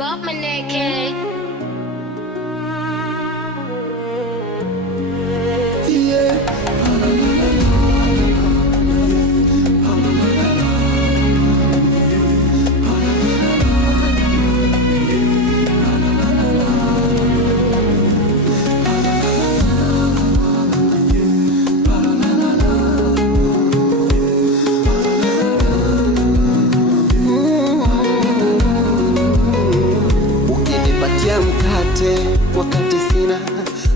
Bob Maneke. Mkate wakati sina,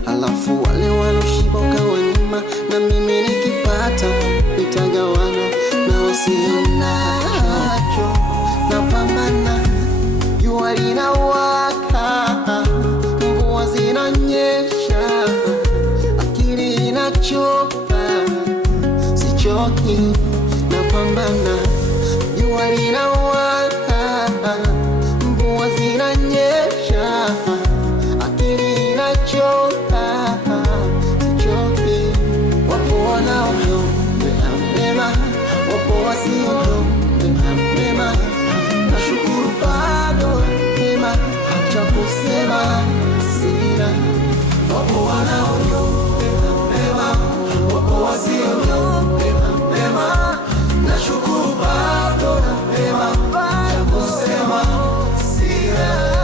alafu wale waloshiba ukawanyima, na mimi nikipata nitagawana na wasionacho. Napambana, jua linawaka, mvua zinanyesha, akili inachoka, sichoki. Napambana, jua linawaka, mvua zinanyesha, akili inachoka, sichoki. Wapo wanaombea mema, wapo wasiombea mema. Nashukuru bado mema, cha kusema sina. Wapo wanaombea mema, wapo wasiombea mema. Nashukuru bado mema, cha kusema sina.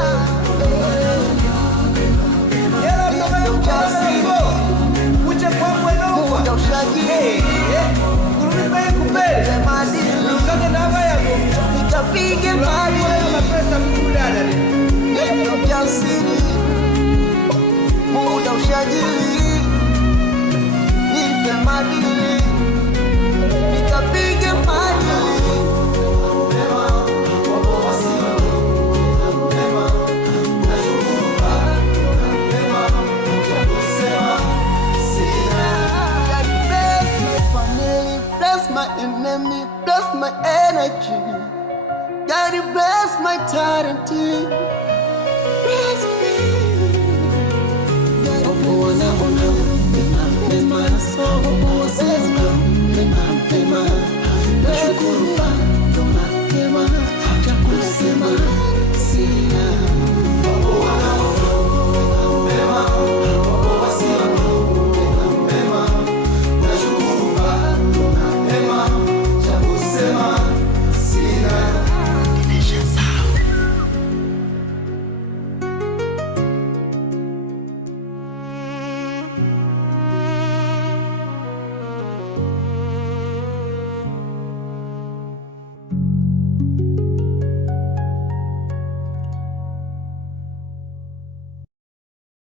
Nikapige mbali ndio ujasiri, muda ushajiri, nipe madili, nikapige mbali. Bless my enemy, bless my energy. God, bless my talent. Bless me. God, oh,